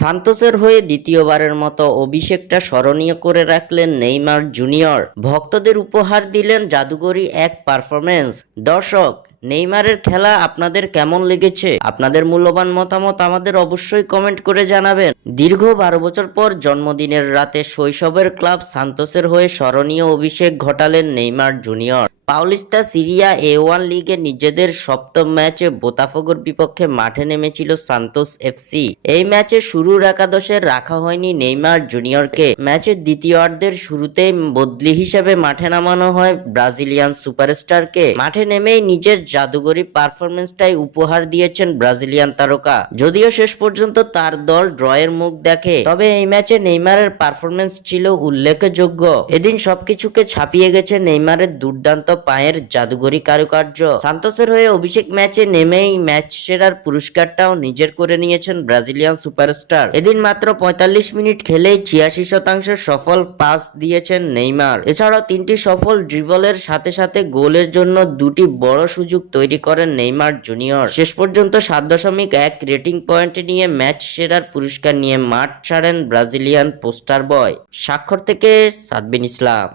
সান্তোসের হয়ে দ্বিতীয়বারের মতো অভিষেকটা স্মরণীয় করে রাখলেন নেইমার জুনিয়র। ভক্তদের উপহার দিলেন জাদুকরী এক পারফরম্যান্স। দর্শক, নেইমারের খেলা আপনাদের কেমন লেগেছে? আপনাদের মূল্যবান মতামত আমাদের অবশ্যই কমেন্ট করে জানাবেন। দীর্ঘ 12 বছর পর জন্মদিনের রাতে শৈশবের ক্লাব সান্তোসের হয়ে স্মরণীয় অভিষেক ঘটালেন Neymar Junior. Paulista Serie A1 লিগে নিজেদের সপ্তম ম্যাচে বোতাফোগোর বিপক্ষে মাঠে নেমেছিল সান্তোস এফসি। এই ম্যাচে শুরুর একাদশে রাখা হয়নি নেইমার জুনিয়রকে। ম্যাচের দ্বিতীয়ার্ধের শুরুতেই বদলি হিসেবে মাঠে নামানো হয় ব্রাজিলিয়ান সুপারস্টারকে। মাঠে নেমেই নিজের জাদুকরী পারফরম্যান্সটাই উপহার দিয়েছেন ব্রাজিলিয়ান তারকা। যদিও শেষ পর্যন্ত তার দল ড্রয়ের মুখ দেখে, তবে এই ম্যাচে নেইমারের পারফরম্যান্স ছিল উল্লেখযোগ্য। এদিন সবকিছুকে ছাপিয়ে গেছে নেইমারের দুর্দান্ত পায়ের জাদুকরী কারুকার্য। সান্তোসের হয়ে অভিষেক ম্যাচে নেমেই ম্যাচ সেরার পুরস্কারটাও নিজের করে নিয়েছেন ব্রাজিলিয়ান সুপারস্টার। এদিন মাত্র 45 মিনিট খেলেই 86% সফল পাস দিয়েছেন নেইমার। এছাড়াও 3টি সফল ড্রিবলের সাথে সাথে গোলের জন্য 2টি বড় সুযোগ তৈরি করেন নেইমার জুনিয়র। শেষ পর্যন্ত 7.1 রেটিং পয়েন্ট নিয়ে ম্যাচ সেরার পুরস্কার নিয়ে মাঠ ছাড়েন ব্রাজিলিয়ান পোস্টার বয়। স্বাক্ষর থেকে সাদবিন ইসলাম।